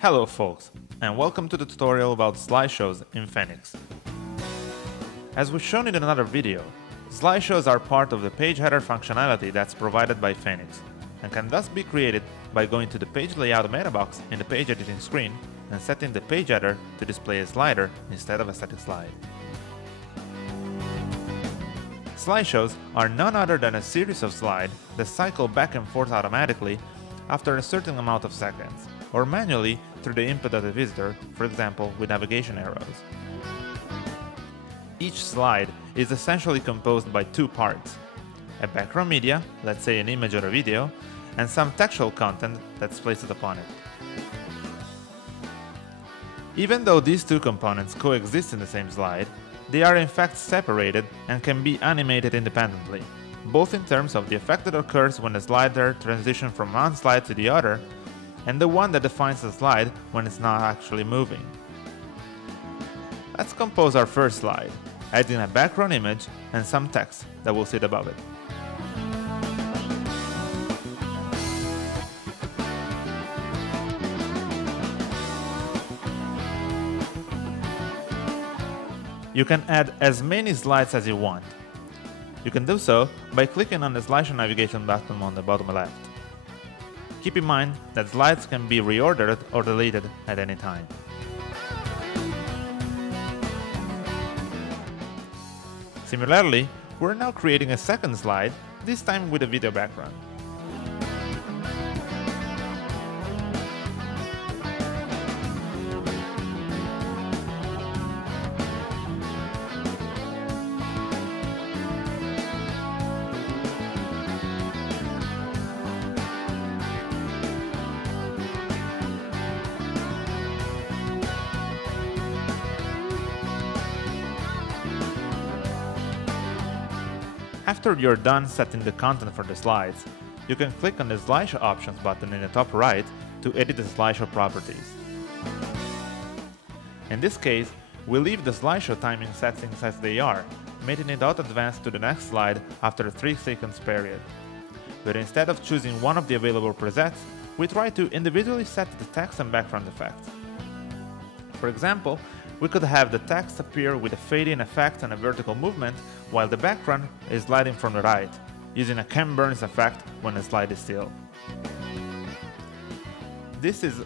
Hello folks, and welcome to the tutorial about slideshows in Fenix. As we've shown in another video, slideshows are part of the page header functionality that's provided by Fenix, and can thus be created by going to the page layout meta box in the page editing screen and setting the page header to display a slider instead of a static slide. Slideshows are none other than a series of slides that cycle back and forth automatically after a certain amount of seconds, or manually through the input of the visitor, for example with navigation arrows. Each slide is essentially composed by two parts: a background media, let's say an image or a video, and some textual content that's placed upon it. Even though these two components coexist in the same slide, they are in fact separated and can be animated independently, both in terms of the effect that occurs when the slider transitions from one slide to the other, and the one that defines the slide when it's not actually moving. Let's compose our first slide, adding a background image and some text that will sit above it. You can add as many slides as you want. You can do so by clicking on the slideshow navigation button on the bottom left. Keep in mind that slides can be reordered or deleted at any time. Similarly, we're now creating a second slide, this time with a video background. After you're done setting the content for the slides, you can click on the Slideshow Options button in the top right to edit the slideshow properties. In this case, we'll leave the slideshow timing settings as they are, making it auto-advance to the next slide after a 3 seconds period. But instead of choosing one of the available presets, we try to individually set the text and background effects. For example, we could have the text appear with a fade-in effect and a vertical movement, while the background is sliding from the right, using a Ken Burns effect when the slide is still. This is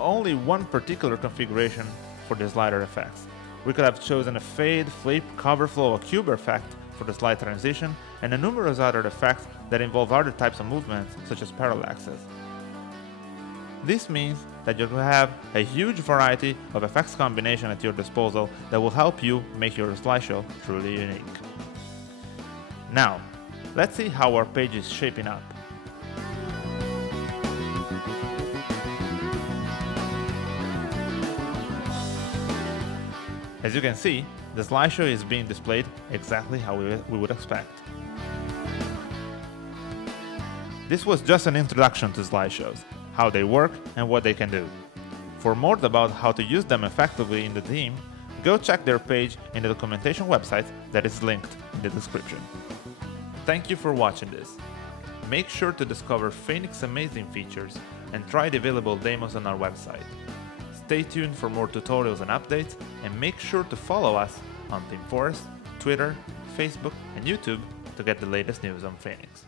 only one particular configuration for the slider effects. We could have chosen a fade, flip, cover flow, or cube effect for the slide transition, and a numerous other effects that involve other types of movements, such as parallaxes. This means that you will have a huge variety of effects combination at your disposal that will help you make your slideshow truly unique. Now, let's see how our page is shaping up. As you can see, the slideshow is being displayed exactly how we would expect. This was just an introduction to slideshows, how they work and what they can do. For more about how to use them effectively in the theme, go check their page in the documentation website that is linked in the description. Thank you for watching this. Make sure to discover Fenix's amazing features and try the available demos on our website. Stay tuned for more tutorials and updates, and make sure to follow us on Team Forest, Twitter, Facebook and YouTube to get the latest news on Fenix.